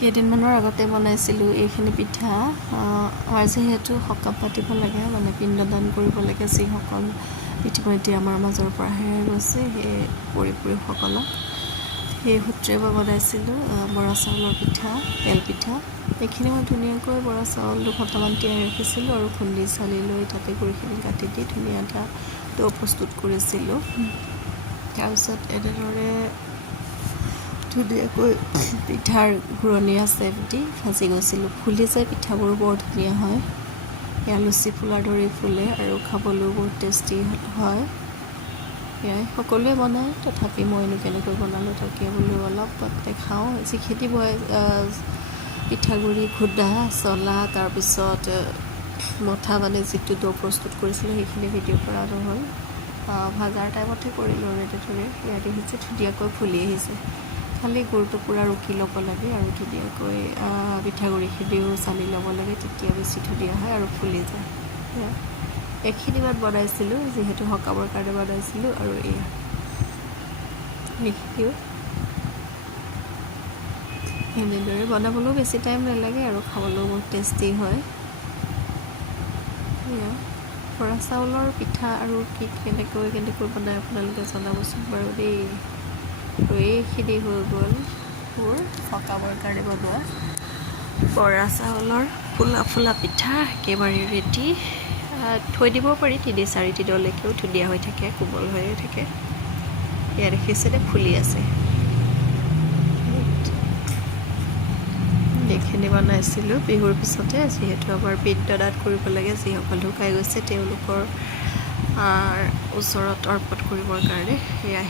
কেইদিনমানৰ আগতে বনাইছিলোঁ এইখিনি পিঠা। আমাৰ যিহেতু সকাম পাতিব লাগে, মানে পিণ্ডদান কৰিব লাগে, যিসকল ইতিমধ্যে আমাৰ মাজৰ পৰা হেৰাই গৈছে সেই পৰিপুৰুষসকলক, সেই সূত্ৰে মই বনাইছিলোঁ বৰা চাউলৰ পিঠা, তেল পিঠা। এইখিনি মই ধুনীয়াকৈ বৰা চাউল 2 ঘণ্টামান তিয়াই ৰাখিছিলোঁ আৰু খুন্দি চালি লৈ তাতে গুড়িখিনি কাটি দি ধুনীয়া এটা ডো প্ৰস্তুত কৰিছিলোঁ। তাৰপিছত এনেদৰে ধুনীয়াকৈ পিঠাৰ ঘূৰণি আছে দি ভাজি গৈছিলোঁ। ফুলি যায় পিঠাবোৰ, বৰ ধুনীয়া হয়। এয়া লুচি ফুলাৰ দৰে ফুলে আৰু খাবলৈও বহুত টেষ্টি হয়। সেয়াই সকলোৱে বনায়, তথাপি মইনো কেনেকৈ বনালোঁ তাকে বোলো অলপ দেখাওঁ। যিখিনি মই পিঠাগুড়ি ঘোটা, চলা, তাৰপিছত মঠা মানে যিটো ডো প্ৰস্তুত কৰিছিলোঁ সেইখিনি ভিডিঅ' কৰা নহ'ল। ভাজাৰ টাইমতে কৰিলোঁ আৰু এনেদৰে সেয়া দেখিছে ধুনীয়াকৈ ফুলি আহিছে। খালি গুৰটো পূৰা ৰুকি ল'ব লাগে আৰু ধুনীয়াকৈ পিঠাগুড়িখিনিও চালি ল'ব লাগে, তেতিয়া বেছি ধুনীয়া হয় আৰু ফুলি যায়। এইখিনিমান বনাইছিলোঁ, যিহেতু সকামৰ কাৰণে বনাইছিলোঁ। আৰু এইখিনিও এনেদৰে বনাবলৈও বেছি টাইম নালাগে আৰু খাবলৈও বহুত টেষ্টি হয়। বৰা চাউলৰ পিঠা আৰু কেনেকৈ বনায় আপোনালোকে জনাবচোন বাৰু দেই। আৰু এইখিনি হৈ গ'ল মোৰ সকামৰ কাৰণে বনোৱা বৰা চাউলৰ ফুলা পিঠা, একেবাৰে ৰেডি। থৈ দিব পাৰি 3-4 দিনলৈকেও, ধুনীয়া হৈ থাকে, কোমল হৈ থাকে। এয়া দেখিছেনে ফুলি আছে। এইখিনি বনাইছিলোঁ বিহুৰ পিছতে, যিহেতু আমাৰ পিণ্ডদান কৰিব লাগে, যিসকল ঢুকাই গৈছে তেওঁলোকৰ ওচৰত অৰ্পণ কৰিবৰ কাৰণে। সেয়াই